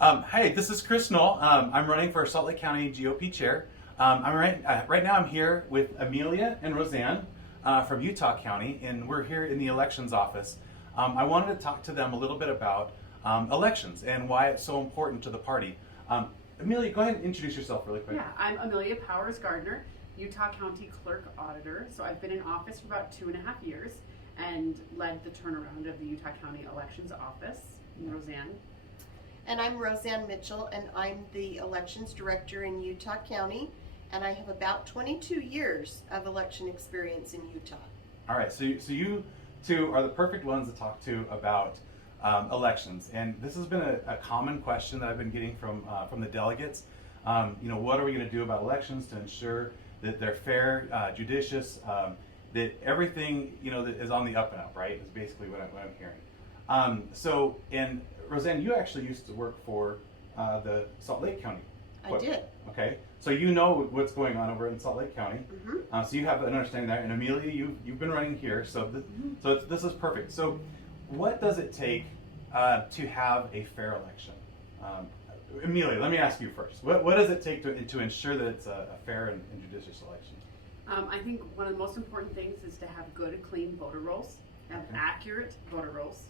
Hi, this is Chris Knoll. I'm running for Salt Lake County GOP chair. Right now I'm here with Amelia and Rozan from Utah County, and we're here in the elections office. I wanted to talk to them a little bit about elections and why it's so important to the party. Amelia, go ahead and introduce yourself really quick. Yeah, I'm Amelia Gardner, Utah County Clerk Auditor. So I've been in office for about 2.5 years and led the turnaround of the Utah County Elections Office. And Rozan. And I'm Rozan Mitchell, and I'm the Elections Director in Utah County, and I have about 22 years of election experience in Utah. All right, so you two are the perfect ones to talk to about elections, and this has been a common question that I've been getting from the delegates. What are we going to do about elections to ensure that they're fair, judicious, that everything that is on the up and up, right? Is basically what I'm hearing. And Rozan, you actually used to work for the Salt Lake County. I did. Okay, so you know what's going on over in Salt Lake County. Mm-hmm. So you have an understanding there. And Amelia, you've been running here, so this is perfect. So, what does it take to have a fair election? Amelia, let me ask you first. What does it take to ensure that it's a fair and judicious election? I think one of the most important things is to have good and clean voter rolls, have accurate voter rolls.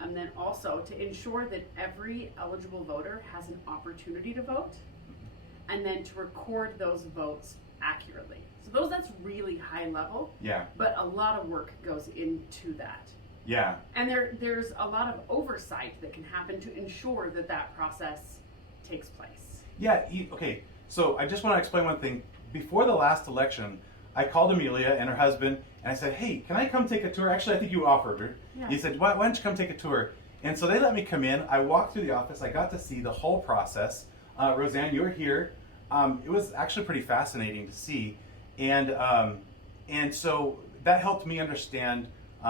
And then also to ensure that every eligible voter has an opportunity to vote, and then to record those votes accurately. So that's really high level. Yeah. But a lot of work goes into that. Yeah. And there's a lot of oversight that can happen to ensure that process takes place. Yeah. Okay. So I just want to explain one thing. Before the last election, I called Amelia and her husband, and I said, "Hey, can I come take a tour?" Actually, I think you offered her. Yeah. You said, why don't you come take a tour? And so they let me come in. I walked through the office. I got to see the whole process. Rozan, you were here. It was actually pretty fascinating to see. And so that helped me understand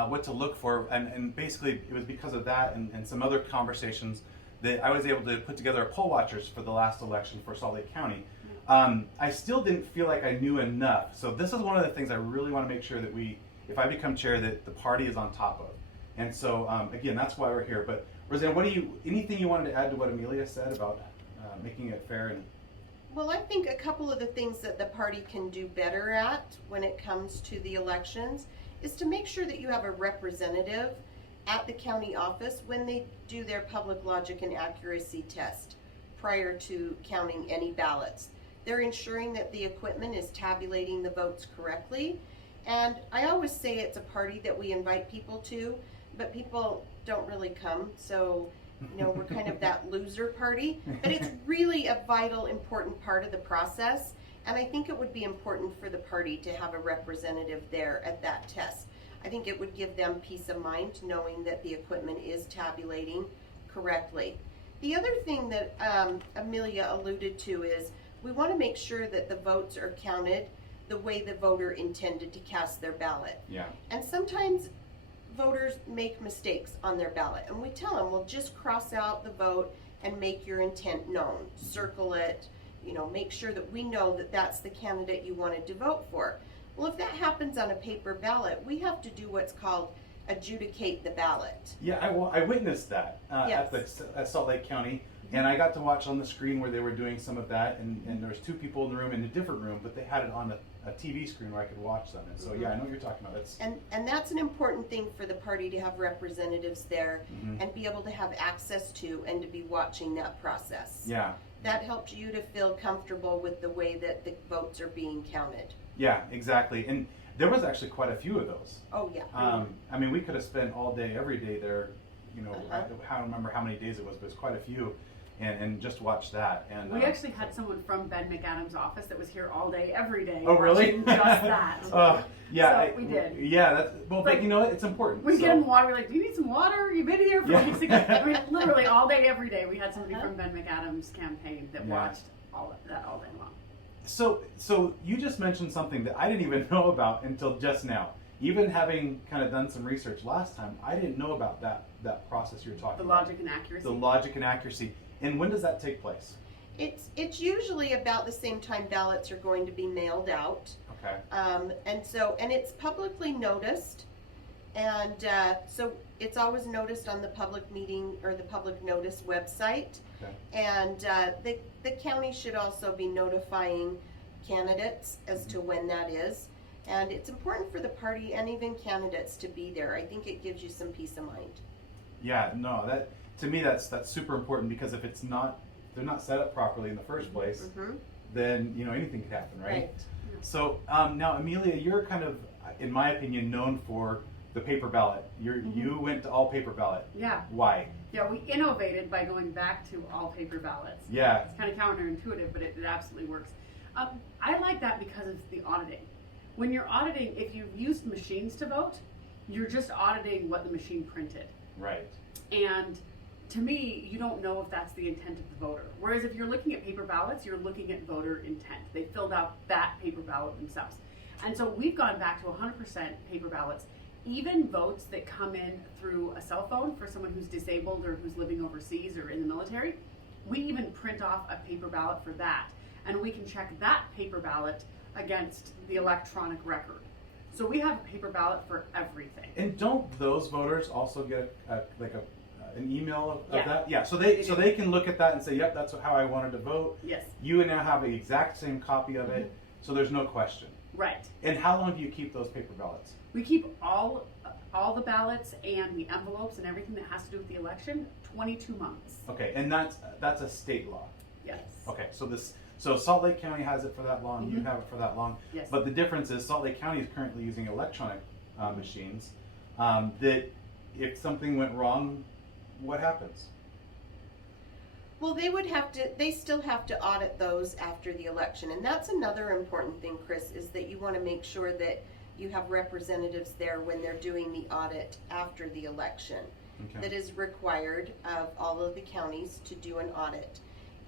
what to look for. And basically, it was because of that and some other conversations that I was able to put together a poll watchers for the last election for Salt Lake County. I still didn't feel like I knew enough. So this is one of the things I really want to make sure that if I become chair, that the party is on top of. And so, again, that's why we're here. But Rozan, anything you wanted to add to what Amelia said about making it fair? Well, I think a couple of the things that the party can do better at when it comes to the elections is to make sure that you have a representative at the county office when they do their public logic and accuracy test prior to counting any ballots. They're ensuring that the equipment is tabulating the votes correctly. And I always say it's a party that we invite people to, but people don't really come. So, we're kind of that loser party. But it's really a vital, important part of the process. And I think it would be important for the party to have a representative there at that test. I think it would give them peace of mind knowing that the equipment is tabulating correctly. The other thing that Amelia alluded to is we want to make sure that the votes are counted the way the voter intended to cast their ballot. Yeah. And sometimes voters make mistakes on their ballot, and we tell them, well, just cross out the vote and make your intent known. Circle it, make sure that we know that that's the candidate you wanted to vote for. Well, if that happens on a paper ballot, we have to do what's called adjudicate the ballot. Yeah, I witnessed that Yes. at Salt Lake County, and I got to watch on the screen where they were doing some of that, and there was two people in the room in a different room, but they had it on a TV screen where I could watch them. And so yeah, I know what you're talking about. And that's an important thing for the party to have representatives there and be able to have access to and to be watching that process. Yeah. That helps you to feel comfortable with the way that the votes are being counted. Yeah, exactly. And there was actually quite a few of those. Oh yeah. I mean, we could have spent all day, every day there. I don't remember how many days it was, but it was quite a few. And just watch that. And we actually had someone from Ben McAdams' office that was here all day, every day. Oh, really? Just that. Yeah, so we did. Yeah, but you know what? It's important. We get them water. We're like, "Do you need some water? You've been here for weeks." I mean, literally all day, every day. We had somebody from Ben McAdams' campaign that watched all day long. So you just mentioned something that I didn't even know about until just now. Even having kind of done some research last time, I didn't know about that process you're talking about. The logic and accuracy. The logic and accuracy. And when does that take place? It's usually about the same time ballots are going to be mailed out. Okay. And it's publicly noticed And so it's always noticed on the public meeting or the public notice website. Okay. And the county should also be notifying candidates as to when that is. And it's important for the party and even candidates to be there. I think it gives you some peace of mind. Yeah, no, that to me that's super important, because if they're not set up properly in the first place, then anything could happen, right? So now, Amelia, you're kind of, in my opinion, known for the paper ballot. You went to all paper ballot. Yeah. Why? Yeah, we innovated by going back to all paper ballots. Yeah. It's kind of counterintuitive, but it absolutely works. I like that because of the auditing. When you're auditing, if you've used machines to vote, you're just auditing what the machine printed. Right. And to me, you don't know if that's the intent of the voter. Whereas if you're looking at paper ballots, you're looking at voter intent. They filled out that paper ballot themselves. And so we've gone back to 100% paper ballots. Even votes that come in through a cell phone for someone who's disabled or who's living overseas or in the military, we even print off a paper ballot for that. And we can check that paper ballot against the electronic record. So we have a paper ballot for everything. And don't those voters also get an email of Yeah. that? Yeah. So they can look at that and say, yep, that's how I wanted to vote. Yes. You now have the exact same copy of it, so there's no question. Right. And how long do you keep those paper ballots? We keep all the ballots and the envelopes and everything that has to do with the election 22 months. Okay, and that's a state law. Yes. Okay, so Salt Lake County has it for that long. You have it for that long. Yes. But the difference is Salt Lake County is currently using electronic machines. That if something went wrong, what happens? Well, they still have to audit those after the election. And that's another important thing, Chris, is that you want to make sure that you have representatives there when they're doing the audit after the election. Okay. That is required of all of the counties to do an audit.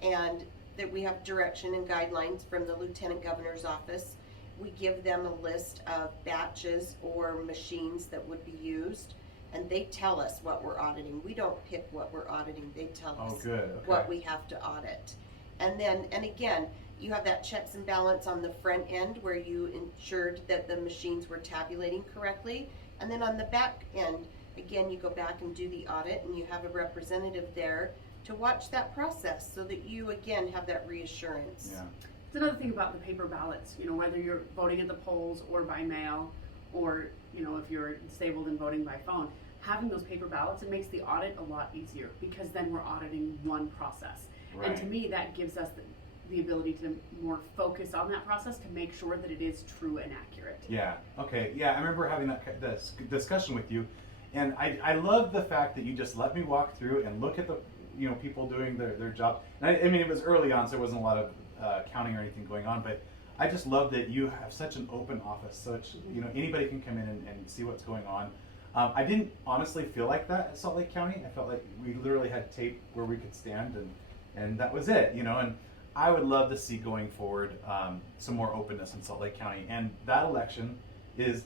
And that we have direction and guidelines from the Lieutenant Governor's office. We give them a list of batches or machines that would be used, and they tell us what we're auditing. We don't pick what we're auditing. They tell us what we have to audit. And again, you have that checks and balance on the front end where you ensured that the machines were tabulating correctly. And then on the back end, again, you go back and do the audit, and you have a representative there to watch that process so that you, again, have that reassurance. Yeah. It's another thing about the paper ballots, whether you're voting at the polls or by mail, or, if you're disabled and voting by phone, having those paper ballots, it makes the audit a lot easier, because then we're auditing one process. Right. And to me, that gives us the ability to more focus on that process to make sure that it is true and accurate. Yeah. Okay. Yeah, I remember having this discussion with you, and I love the fact that you just let me walk through and look at the people doing their job. And I mean, it was early on, so there wasn't a lot of counting or anything going on, but I just love that you have such an open office. Anybody can come in and see what's going on. I didn't honestly feel like that at Salt Lake County. I felt like we literally had tape where we could stand, and that was it, and I would love to see going forward some more openness in Salt Lake County. And that election is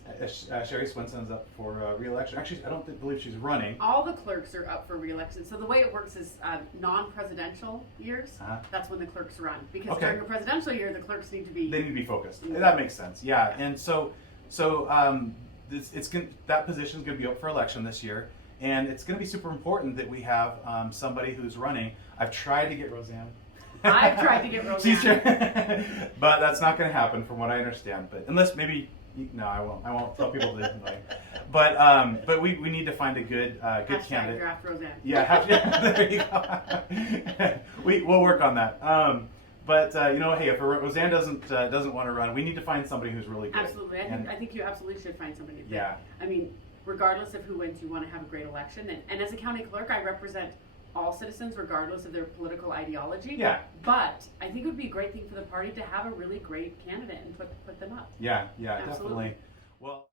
Sherry Swenson is up for re-election. Actually, I don't believe she's running. All the clerks are up for re-election. So the way it works is non-presidential years, that's when the clerks run. Because during a presidential year, the clerks need to be... They need to be focused. That makes sense, yeah. And so that position is going to be up for election this year. And it's going to be super important that we have somebody who's running. I've tried to get Rozan. I've tried to get Rozan. But that's not going to happen from what I understand. But unless maybe... No, I won't tell people this. But we need to find a good candidate. Draft Rozan. Yeah, there you go. We'll work on that. Hey, if Rozan doesn't want to run, we need to find somebody who's really good. Absolutely, I think you absolutely should find somebody. Yeah. I mean, regardless of who wins, you want to have a great election. And as a county clerk, I represent all citizens regardless of their political ideology. Yeah. But I think it would be a great thing for the party to have a really great candidate and put them up. Yeah, Absolutely. definitely. Well.